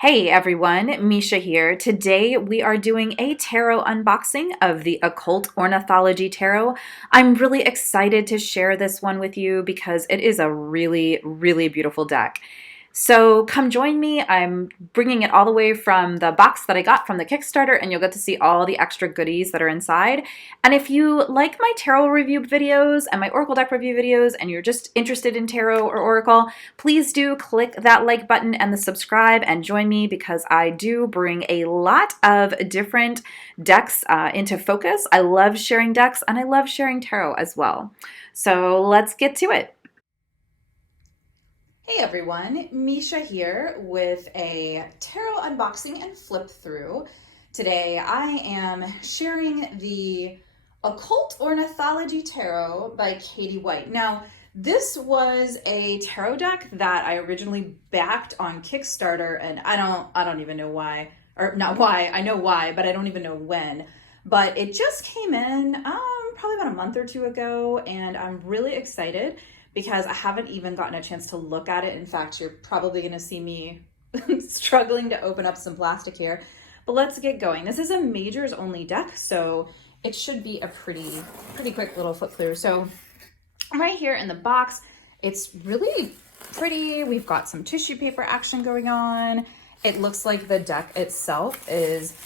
Hey everyone, Misha here. Today we are doing a tarot unboxing of the Occult Ornithology Tarot. I'm really excited to share this one with you because it is a really beautiful deck. So come join me. I'm bringing it all the way from the box that I got from the Kickstarter, and you'll get to see all the extra goodies that are inside. And if you like my tarot review videos and my Oracle deck review videos, and you're just interested in tarot or Oracle, please do click that like button and the subscribe and join me because I do bring a lot of different decks into focus. I love sharing decks and I love sharing tarot as well. So let's get to it. Hey everyone, Misha here with a tarot unboxing and flip through. Today I am sharing the Occult Ornithology Tarot by KS Whittle. Now, this was a tarot deck that I originally backed on Kickstarter, and I don't even know why, or not why, I know why, but I don't even know when. But it just came in probably about a month or two ago, and I'm really excited because I haven't even gotten a chance to look at it. In fact, you're probably going to see me struggling to open up some plastic here. But let's get going. This is a majors only deck, so it should be a pretty quick little flip through. So right here in the box, it's really pretty. We've got some tissue paper action going on. It looks like the deck itself is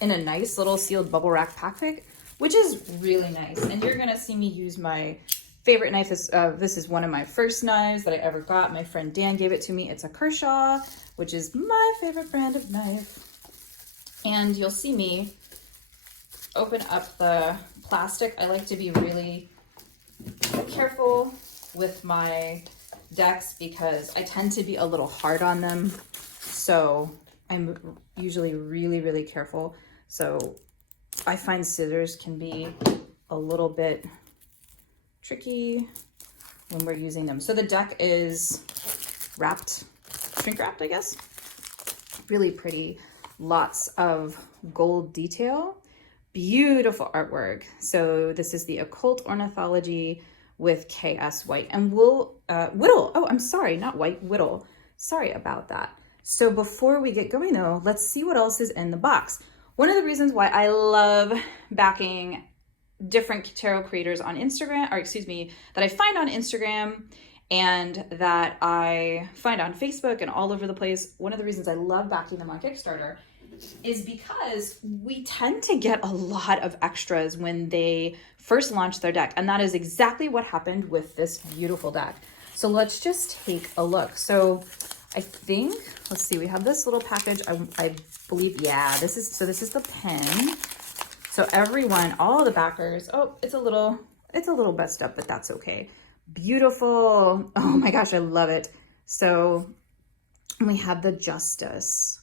in a nice little sealed bubble wrap package, which is really nice. And you're gonna see me use my favorite knife. This is one of my first knives that I ever got. My friend Dan gave it to me. It's a Kershaw, which is my favorite brand of knife. And you'll see me open up the plastic. I like to be really careful with my decks because I tend to be a little hard on them. So I'm usually really careful. So I find scissors can be a little bit tricky when we're using them. So the deck is wrapped, shrink wrapped, I guess. Really pretty, lots of gold detail, beautiful artwork. So this is the Occult Ornithology with KS Whittle and Whittle. Oh, I'm sorry, not White, Whittle. Sorry about that. So before we get going though, let's see what else is in the box. One of the reasons why I love backing different tarot creators on Instagram, or excuse me, that I find on Instagram and that I find on Facebook and all over the place. One of the reasons I love backing them on Kickstarter is because we tend to get a lot of extras when they first launch their deck. And that is exactly what happened with this beautiful deck. So let's just take a look. So I think, let's see, we have this little package. I believe, yeah, this is the pen. So everyone, all the backers, oh, it's a little messed up, but that's okay. Beautiful. Oh my gosh, I love it. So we have the Justice.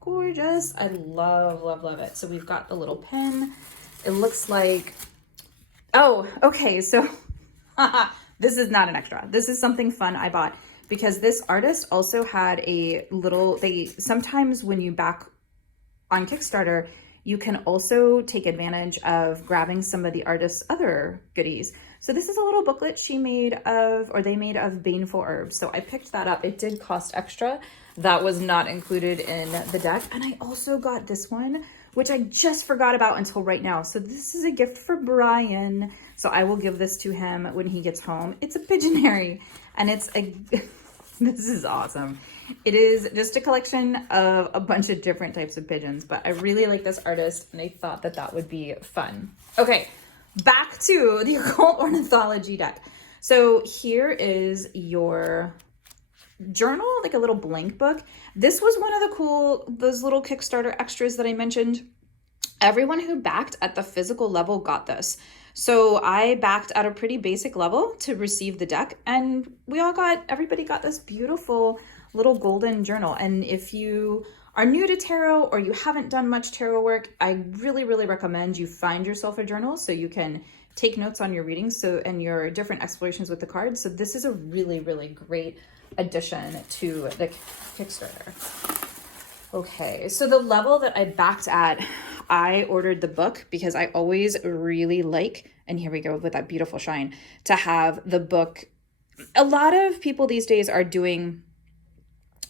Gorgeous. I love it. So we've got the little pen. It looks like, oh, okay. So this is not an extra. This is something fun I bought because this artist also had a little, sometimes when you back on Kickstarter, you can also take advantage of grabbing some of the artist's other goodies. So this is a little booklet they made of baneful herbs. So I picked that up. It did cost extra. That was not included in the deck. And I also got this one, which I just forgot about until right now. So this is a gift for Brian. So I will give this to him when he gets home. It's a Pigeonary, and it's a, this is awesome. It is just a collection of a bunch of different types of pigeons, but I really like this artist and I thought that that would be fun. Okay, back to the Occult Ornithology deck. So here is your journal, like a little blank book. This was one of those little Kickstarter extras that I mentioned. Everyone who backed at the physical level got this. So I backed at a pretty basic level to receive the deck, and everybody got this beautiful little golden journal. And if you are new to tarot or you haven't done much tarot work, I really recommend you find yourself a journal so you can take notes on your readings and your different explorations with the cards. So this is a really great addition to the Kickstarter. Okay, so the level that I backed at, I ordered the book because I always really like, and here we go with that beautiful shine, to have the book. A lot of people these days are doing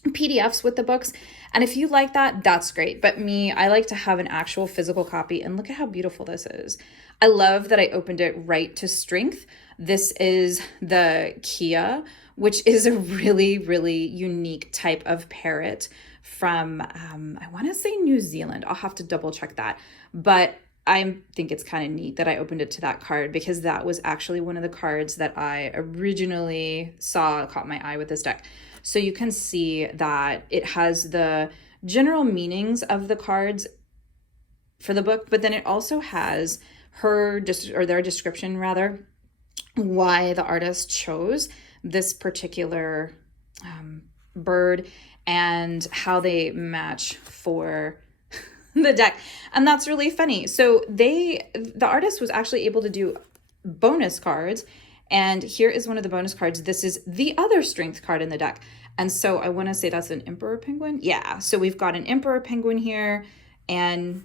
PDFs with the books. And if you like that, that's great. But me, I like to have an actual physical copy. And look at how beautiful this is. I love that I opened it right to strength. This is the Kia, which is a really, really unique type of parrot from, I want to say New Zealand. I'll have to double check that. But I think it's kind of neat that I opened it to that card, because that was actually one of the cards that I originally saw, caught my eye with this deck. So you can see that it has the general meanings of the cards for the book, but then it also has their description rather, why the artist chose this particular bird and how they match for the deck. And that's really funny. So the artist was actually able to do bonus cards. And here is one of the bonus cards. This is the other strength card in the deck. And so I want to say that's an emperor penguin. Yeah. So we've got an emperor penguin here, and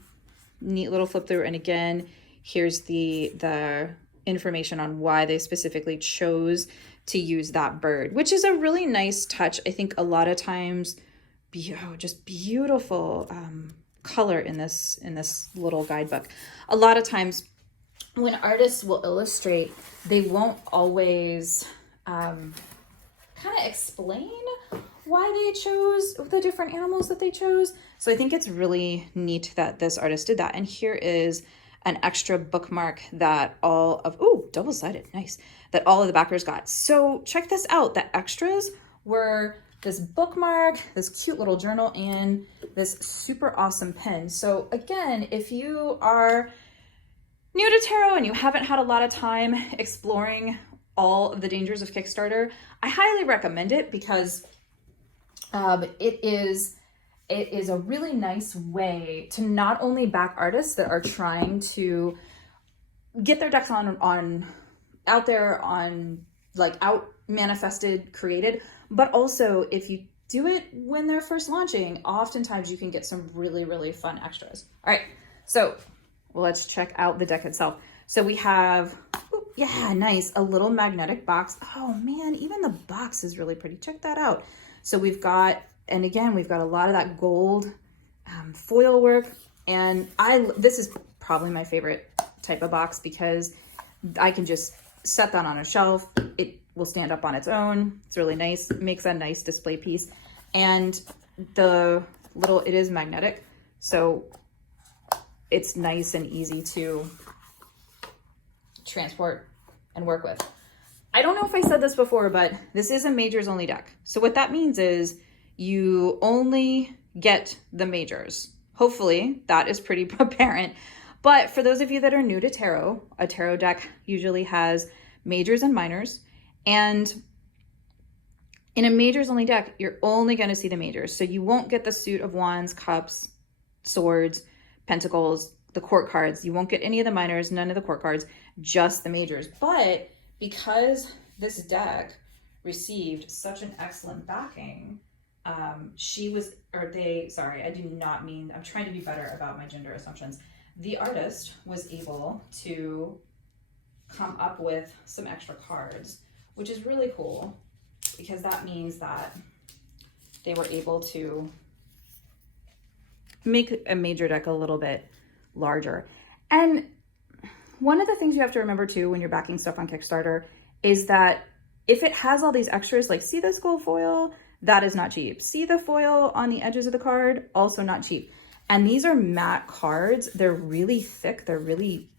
neat little flip through. And again, here's the information on why they specifically chose to use that bird, which is a really nice touch. I think a lot of times, just beautiful color in this little guidebook. A lot of times when artists will illustrate, they won't always kind of explain why they chose the different animals that they chose. So I think it's really neat that this artist did that. And here is an extra bookmark that double-sided, nice, that all of the backers got. So check this out. The extras were this bookmark, this cute little journal, and this super awesome pen. So again, if you are new to tarot and you haven't had a lot of time exploring all of the dangers of Kickstarter, I highly recommend it, because it is a really nice way to not only back artists that are trying to get their decks out manifested, created, but also if you do it when they're first launching, oftentimes you can get some really, really fun extras. All right, so let's check out the deck itself. So we have, nice, a little magnetic box. Oh man, even the box is really pretty. Check that out. So we've got a lot of that gold foil work. And this is probably my favorite type of box, because I can just set that on a shelf. It will stand up on its own. It's really nice. It makes a nice display piece. And it is magnetic. So it's nice and easy to transport and work with. I don't know if I said this before, but this is a majors only deck. So what that means is you only get the majors. Hopefully that is pretty apparent. But for those of you that are new to tarot, a tarot deck usually has majors and minors. And in a majors only deck, you're only going to see the majors. So you won't get the suit of wands, cups, swords, pentacles, the court cards. You won't get any of the minors, none of the court cards, just the majors. But because this deck received such an excellent backing, I'm trying to be better about my gender assumptions. The artist was able to come up with some extra cards, which is really cool, because that means that they were able to make a major deck a little bit larger. And one of the things you have to remember too when you're backing stuff on Kickstarter is that if it has all these extras, like see this gold foil, that is not cheap. See the foil on the edges of the card, also not cheap. And these are matte cards. They're really thick. They're really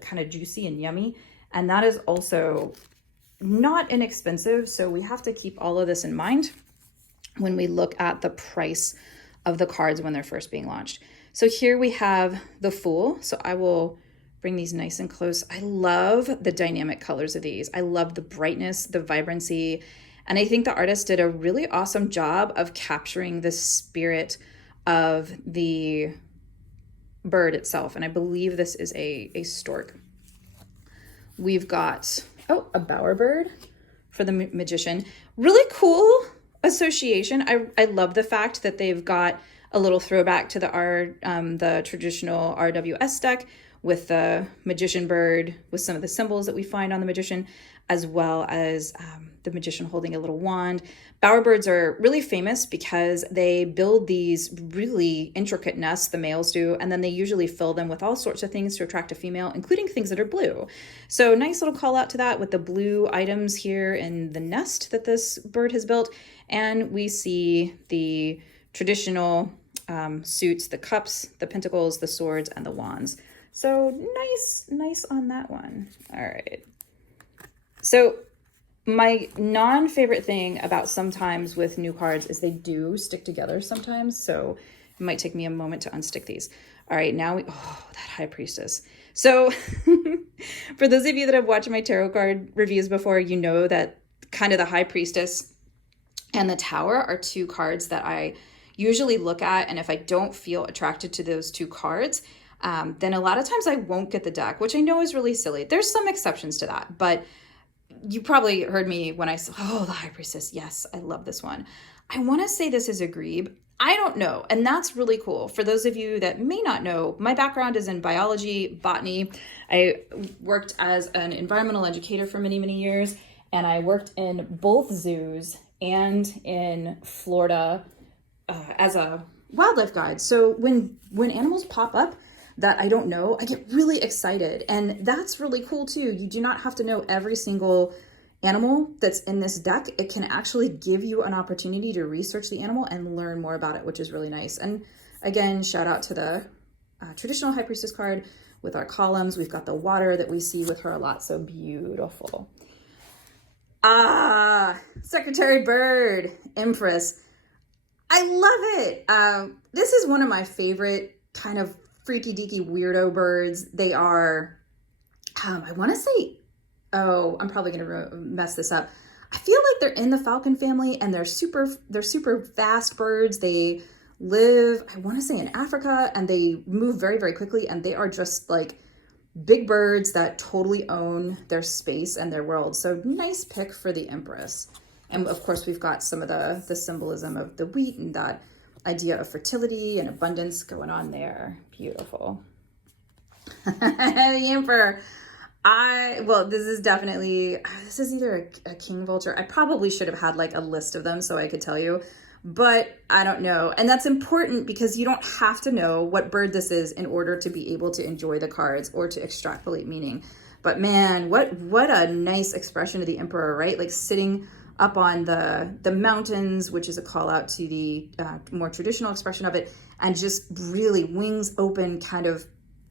kind of juicy and yummy. And that is also not inexpensive. So we have to keep all of this in mind when we look at the price of the cards when they're first being launched. So here we have the Fool. So I will bring these nice and close. I love the dynamic colors of these. I love the brightness, the vibrancy. And I think the artist did a really awesome job of capturing the spirit of the bird itself. And I believe this is a stork. We've got, a bowerbird for the magician. Really cool association. I love the fact that they've got a little throwback to the traditional RWS deck with the magician bird, with some of the symbols that we find on the magician. as well as the magician holding a little wand. Bowerbirds are really famous because they build these really intricate nests, the males do, and then they usually fill them with all sorts of things to attract a female, including things that are blue. So nice little call out to that with the blue items here in the nest that this bird has built. And we see the traditional suits, the cups, the pentacles, the swords, and the wands. So nice on that one. All right. So my non-favorite thing about sometimes with new cards is they do stick together sometimes. So it might take me a moment to unstick these. All right, now that High Priestess. So for those of you that have watched my tarot card reviews before, you know that kind of the High Priestess and the Tower are two cards that I usually look at. And if I don't feel attracted to those two cards, then a lot of times I won't get the deck, which I know is really silly. There's some exceptions to that, but you probably heard me when I said, the High Priestess. Yes, I love this one. I want to say this is a grebe. I don't know. And that's really cool. For those of you that may not know, my background is in biology, botany. I worked as an environmental educator for many, many years. And I worked in both zoos and in Florida as a wildlife guide. So when animals pop up that I don't know, I get really excited. And that's really cool too. You do not have to know every single animal that's in this deck. It can actually give you an opportunity to research the animal and learn more about it, which is really nice. And again, shout out to the traditional High Priestess card with our columns. We've got the water that we see with her a lot. So beautiful. Secretary Bird, Empress. I love it. This is one of my favorite kind of freaky deaky weirdo birds. They are, I want to say, I'm probably going to mess this up. I feel like they're in the falcon family and they're super fast birds. They live, I want to say, in Africa, and they move very, very quickly. And they are just like big birds that totally own their space and their world. So nice pick for the Empress. And of course, we've got some of the symbolism of the wheat and that idea of fertility and abundance going on there. Beautiful. The Emperor. This is either a king vulture. I probably should have had like a list of them so I could tell you, but I don't know. And that's important because you don't have to know what bird this is in order to be able to enjoy the cards or to extrapolate meaning. But man, what a nice expression of the Emperor, right? Like sitting up on the mountains, which is a call out to the more traditional expression of it, and just really wings open, kind of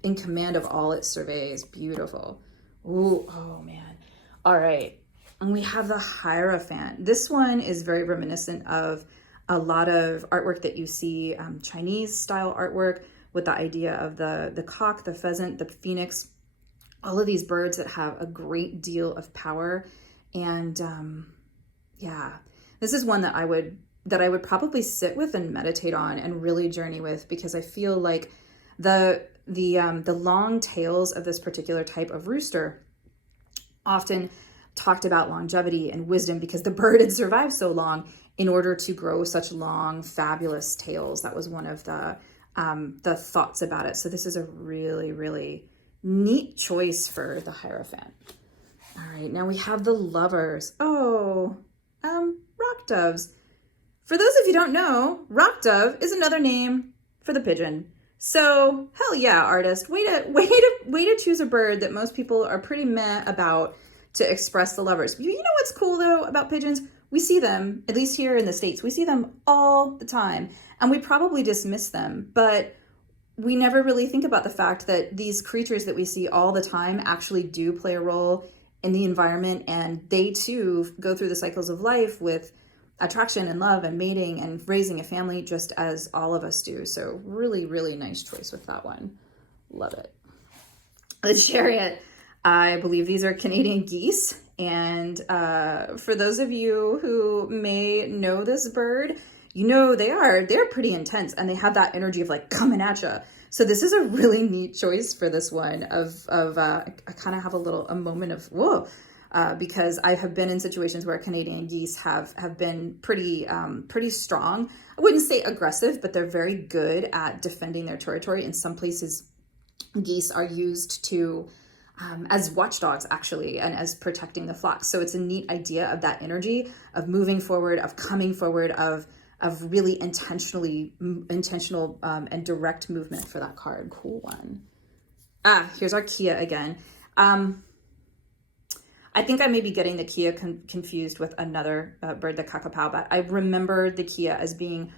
in command of all it surveys. Beautiful. Ooh, oh man. All right. And we have the Hierophant. This one is very reminiscent of a lot of artwork that you see, Chinese style artwork with the idea of the cock, the pheasant, the phoenix, all of these birds that have a great deal of power. And this is one that I would probably sit with and meditate on and really journey with, because I feel like the long tails of this particular type of rooster often talked about longevity and wisdom, because the bird had survived so long in order to grow such long, fabulous tails. That was one of the thoughts about it. So this is a really, really neat choice for the Hierophant. All right, now we have the Lovers. Rock doves. For those of you who don't know, rock dove is another name for the pigeon. So hell yeah, artist, way to choose a bird that most people are pretty meh about to express the lovers. You know what's cool though about pigeons? We see them, at least here in the States, we see them all the time, and we probably dismiss them, but we never really think about the fact that these creatures that we see all the time actually do play a role in the environment, and they too go through the cycles of life with attraction and love and mating and raising a family, just as all of us do. So really, really nice choice with that one. Love it. The Chariot. I believe these are Canadian geese. And for those of you who may know this bird, you know they're pretty intense, and they have that energy of like coming at you. So this is a really neat choice for this one I kind of have a moment of whoa, because I have been in situations where Canadian geese have been pretty strong. I wouldn't say aggressive, but they're very good at defending their territory. In some places, geese are used to as watchdogs, actually, and as protecting the flock. So it's a neat idea of that energy of moving forward, of coming forward, of really intentional and direct movement for that card. Cool one. Here's our Kia again. I think I may be getting the Kia confused with another bird, the Kakapau, but I remember the Kia as being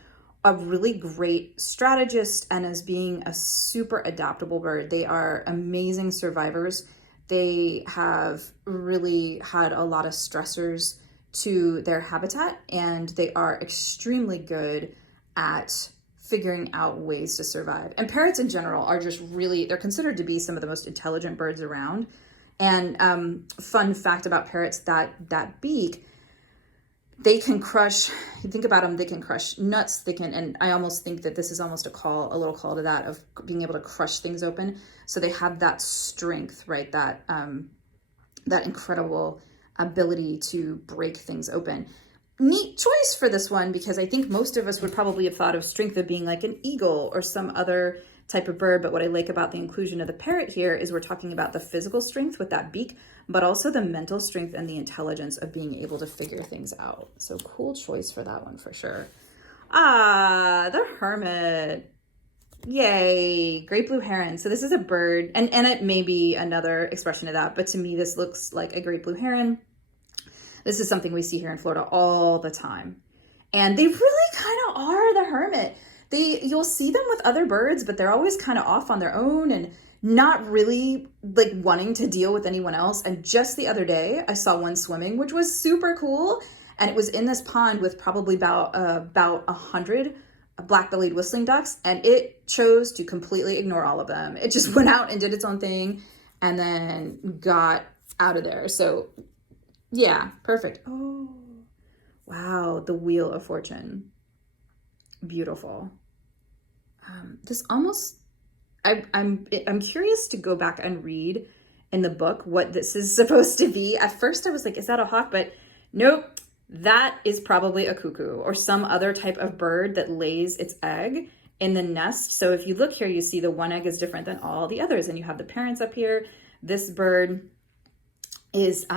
a really great strategist and as being a super adaptable bird. They are amazing survivors. They have really had a lot of stressors to their habitat, and they are extremely good at figuring out ways to survive. And parrots in general are just really, they're considered to be some of the most intelligent birds around. And fun fact about parrots, that beak, they can crush, you think about them, they can crush nuts, they can, and I almost think that this is almost a little call to that of being able to crush things open. So they have that strength, right? That incredible ability to break things open. Neat choice for this one, because I think most of us would probably have thought of strength of being like an eagle or some other type of bird. But what I like about the inclusion of the parrot here is we're talking about the physical strength with that beak, but also the mental strength and the intelligence of being able to figure things out. So cool choice for that one for sure. The hermit. Yay, great blue heron. So this is a bird, and it may be another expression of that, but to me this looks like a great blue heron. This is something we see here in Florida all the time. And they really kind of are the hermit. You'll see them with other birds, but they're always kind of off on their own and not really like wanting to deal with anyone else. And just the other day, I saw one swimming, which was super cool. And it was in this pond with probably about 100 black-bellied whistling ducks. And it chose to completely ignore all of them. It just went out and did its own thing and then got out of there. So yeah, perfect. Oh, wow. The Wheel of Fortune. Beautiful. This almost, I'm curious to go back and read in the book what this is supposed to be. At first I was like, is that a hawk? But nope, that is probably a cuckoo or some other type of bird that lays its egg in the nest. So if you look here, you see the one egg is different than all the others, and you have the parents up here. This bird is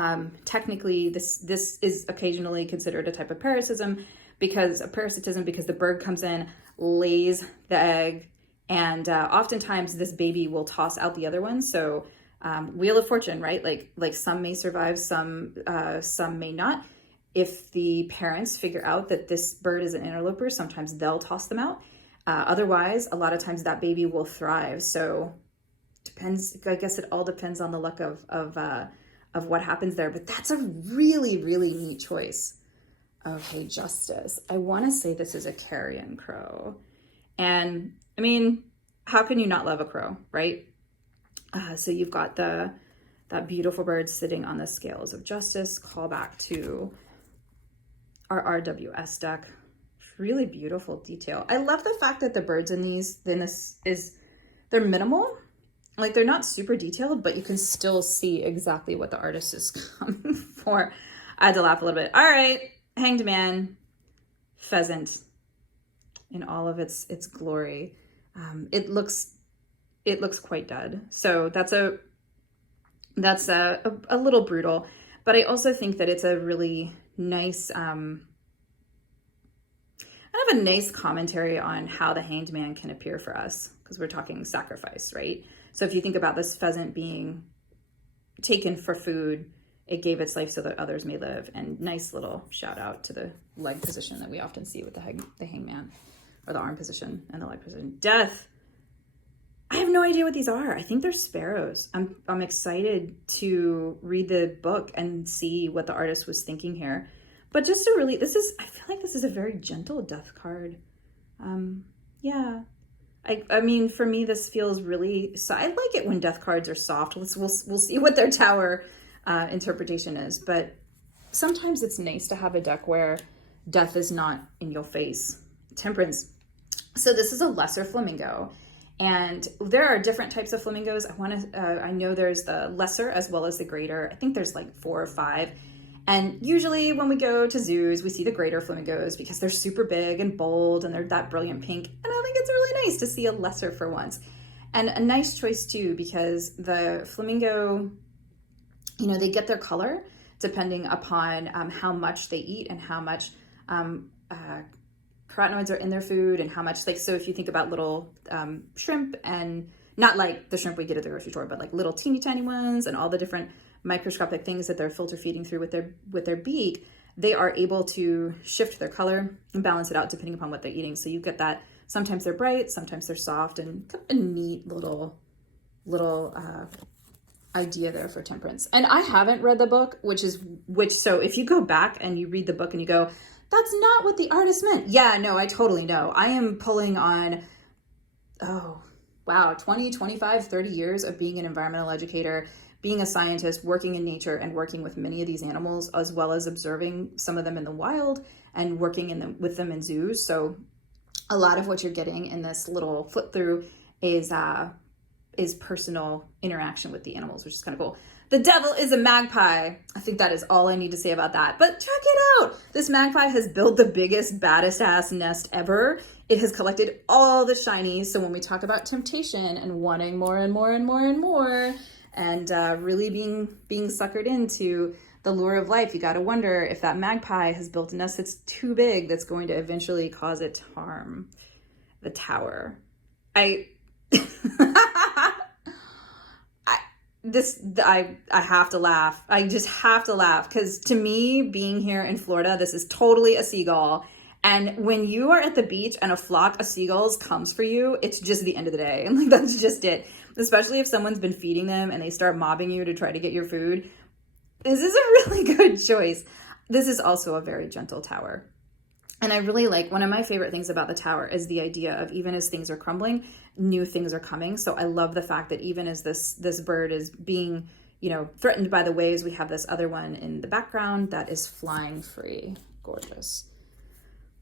technically, this is occasionally considered a type of parasitism because the bird comes in, lays the egg, and oftentimes this baby will toss out the other one. So Wheel of Fortune, right? Like some may survive, some may not. If the parents figure out that this bird is an interloper, sometimes they'll toss them out. Otherwise, a lot of times that baby will thrive. So depends. I guess it all depends on the luck of what happens there. But that's a really, really neat choice. Okay, Justice. I want to say this is a carrion crow. And I mean, how can you not love a crow, right? So you've got that beautiful bird sitting on the scales of justice. Call back to our RWS deck. Really beautiful detail. I love the fact that the birds in this they're minimal. Like they're not super detailed, but you can still see exactly what the artist is coming for. I had to laugh a little bit. All right. Hanged Man, pheasant in all of its glory. It looks quite dead. So that's a little brutal, but I also think that it's a really nice, kind of a nice commentary on how the hanged man can appear for us, because we're talking sacrifice, right? So if you think about this pheasant being taken for food, it gave its life so that others may live. And nice little shout out to the leg position that we often see with the hangman, or the arm position and the leg position. Death. I have no idea what these are. I think they're sparrows. I'm excited to read the book and see what the artist was thinking here. But just to really, I feel like this is a very gentle death card. Yeah. I mean, for me, this feels really, so I like it when death cards are soft. We'll see what their tower interpretation is, but sometimes it's nice to have a deck where death is not in your face. Temperance. So this is a lesser flamingo, and there are different types of flamingos. I know there's the lesser as well as the greater. I think there's like 4 or 5. And usually when we go to zoos, we see the greater flamingos because they're super big and bold and they're that brilliant pink. And I think it's really nice to see a lesser for once. And a nice choice too, because the flamingo you know, they get their color depending upon how much they eat and how much carotenoids are in their food and how much, like, so if you think about little shrimp, and not like the shrimp we get at the grocery store, but like little teeny tiny ones and all the different microscopic things that they're filter feeding through with their beak, they are able to shift their color and balance it out depending upon what they're eating. So you get that sometimes they're bright, sometimes they're soft, and kind of a neat little idea there for temperance. And I haven't read the book, so if you go back and you read the book and you go, that's not what the artist meant. Yeah, no, I totally know. I am pulling on, oh, wow, 20, 25, 30 years of being an environmental educator, being a scientist, working in nature and working with many of these animals, as well as observing some of them in the wild and working with them in zoos. So a lot of what you're getting in this little flip through is personal interaction with the animals, which is kind of cool. The devil is a magpie. I think that is all I need to say about that. But check it out. This magpie has built the biggest, baddest ass nest ever. It has collected all the shinies. So when we talk about temptation and wanting more and more and more and more, and really being suckered into the lure of life, you got to wonder if that magpie has built a nest that's too big, that's going to eventually cause it to harm the tower. I have to laugh. I just have to laugh, because to me, being here in Florida, this is totally a seagull. And when you are at the beach and a flock of seagulls comes for you, it's just the end of the day. And like, that's just it. Especially if someone's been feeding them and they start mobbing you to try to get your food. This is a really good choice. This is also a very gentle tower. And I really like, one of my favorite things about the tower is the idea of, even as things are crumbling, new things are coming. So I love the fact that even as this bird is being, you know, threatened by the waves, we have this other one in the background that is flying free. Gorgeous.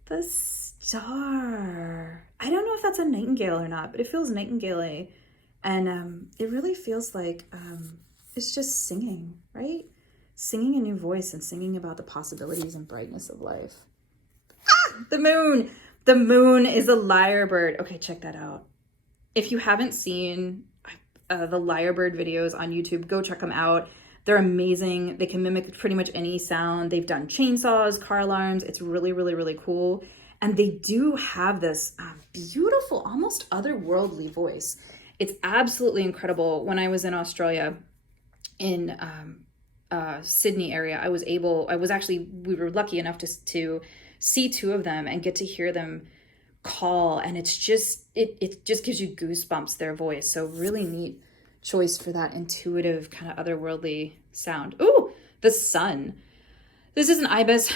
The star. I don't know if that's a nightingale or not, but it feels nightingale-y. And it really feels like it's just singing, right? Singing a new voice and singing about the possibilities and brightness of life. The moon. The moon is a lyrebird. Okay, check that out. If you haven't seen the lyrebird videos on YouTube, go check them out. They're amazing. They can mimic pretty much any sound. They've done chainsaws, car alarms. It's really, really, really cool. And they do have this beautiful, almost otherworldly voice. It's absolutely incredible. When I was in Australia, in Sydney area, we were lucky enough to see two of them and get to hear them call, and it just gives you goosebumps, their voice. So really neat choice for that intuitive kind of otherworldly sound. Ooh, the sun. This is an ibis.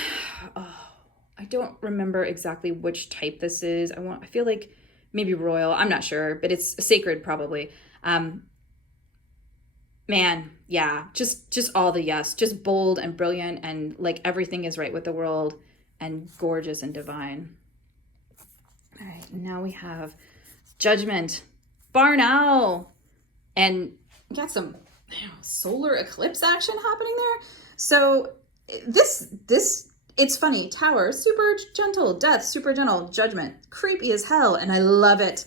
Oh, I don't remember exactly which type this is. I feel like maybe royal. I'm not sure, but it's sacred probably. Man, yeah, just all the yes, just bold and brilliant, and like everything is right with the world, and gorgeous and divine. All right, now we have Judgment, barn owl, and we got some solar eclipse action happening there. So this it's funny. Tower, super gentle. Death, super gentle. Judgment, creepy as hell, and I love it.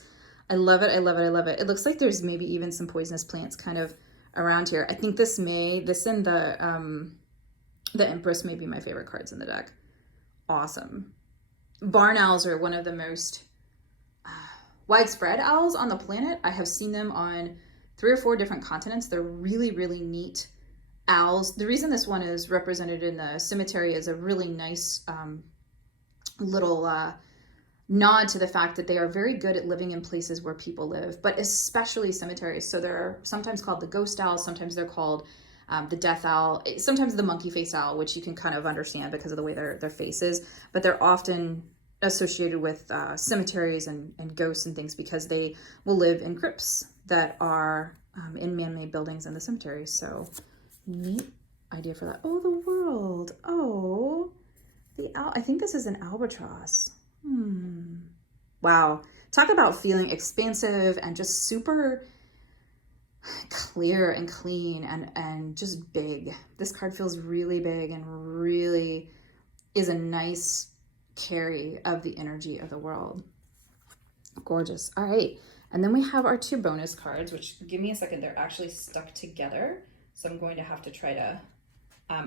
I love it. I love it. I love it. It looks like there's maybe even some poisonous plants kind of around here. I think this and the Empress may be my favorite cards in the deck. Awesome. Barn owls are one of the most widespread owls on the planet. I have seen them on 3 or 4 different continents. They're really, really neat owls. The reason this one is represented in the cemetery is a really nice little nod to the fact that they are very good at living in places where people live, but especially cemeteries. So they're sometimes called the ghost owl, sometimes they're called the death owl, sometimes the monkey-faced owl, which you can kind of understand because of the way their face is, but they're often associated with cemeteries and ghosts and things because they will live in crypts that are in man-made buildings in the cemetery. So neat idea for that. Oh, the world. Oh, the owl. I think this is an albatross. Wow. Talk about feeling expansive and just super clear and clean and just big. This card feels really big and really is a nice carry of the energy of the world. Gorgeous. All right. And then we have our 2 bonus cards, which, give me a second, they're actually stuck together. So I'm going to have to try to,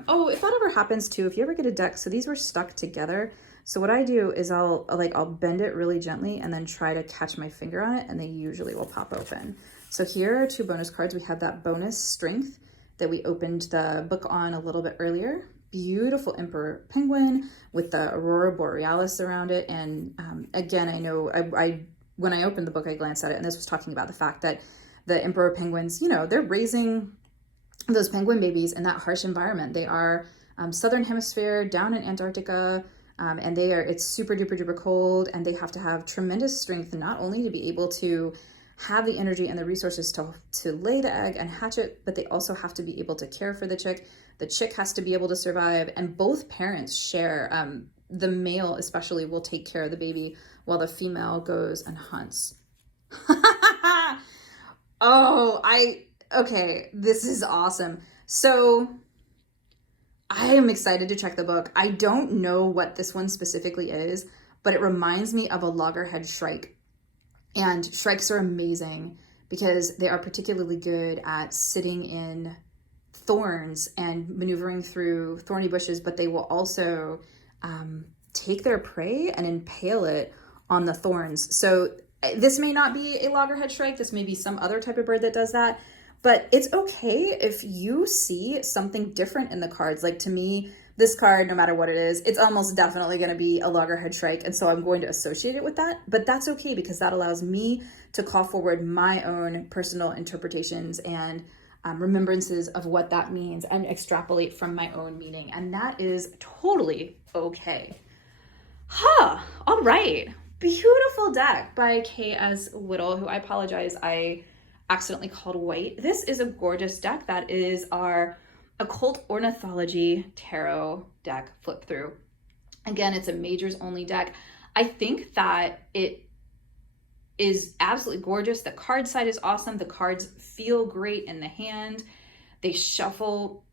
oh, if that ever happens too, if you ever get a deck, so these were stuck together. So what I do is I'll bend it really gently and then try to catch my finger on it, and they usually will pop open. So here are 2 bonus cards. We have that bonus Strength that we opened the book on a little bit earlier. Beautiful Emperor Penguin with the Aurora Borealis around it. And again, I know when I opened the book, I glanced at it, and this was talking about the fact that the Emperor Penguins, you know, they're raising those penguin babies in that harsh environment. They are Southern Hemisphere, down in Antarctica, and it's super duper duper cold, and they have to have tremendous strength, not only to be able to have the energy and the resources to lay the egg and hatch it, but they also have to be able to care for the chick. The chick has to be able to survive, and both parents share. The male especially will take care of the baby while the female goes and hunts. Okay, this is awesome. So I am excited to check the book. I don't know what this one specifically is, but it reminds me of a loggerhead shrike. And shrikes are amazing because they are particularly good at sitting in thorns and maneuvering through thorny bushes, but they will also take their prey and impale it on the thorns. So this may not be a loggerhead shrike. This may be some other type of bird that does that. But it's okay if you see something different in the cards. Like, to me, this card, no matter what it is, it's almost definitely going to be a loggerhead shrike. And so I'm going to associate it with that. But that's okay, because that allows me to call forward my own personal interpretations and remembrances of what that means and extrapolate from my own meaning. And that is totally okay. All right. Beautiful deck by KS Whittle, who I apologize, I accidentally called white. This is a gorgeous deck. That is our Occult Ornithology Tarot deck flip through. Again, it's a majors only deck. I think that it is absolutely gorgeous. The card side is awesome. The cards feel great in the hand. They shuffle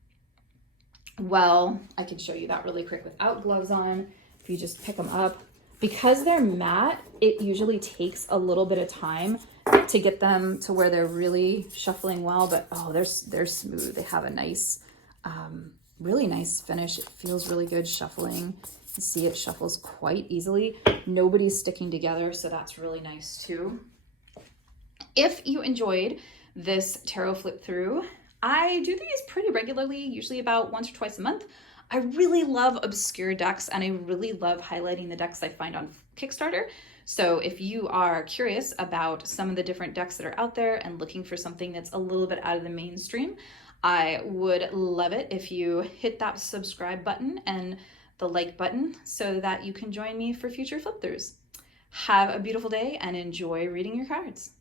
well. I can show you that really quick without gloves on. If you just pick them up. Because they're matte, it usually takes a little bit of time to get them to where they're really shuffling well, but oh, they're smooth. They have a nice, really nice finish. It feels really good shuffling. You see it shuffles quite easily. Nobody's sticking together, so that's really nice too. If you enjoyed this tarot flip through, I do these pretty regularly, usually about once or twice a month. I really love obscure decks, and I really love highlighting the decks I find on Kickstarter. So if you are curious about some of the different decks that are out there and looking for something that's a little bit out of the mainstream, I would love it if you hit that subscribe button and the like button so that you can join me for future flip throughs. Have a beautiful day and enjoy reading your cards.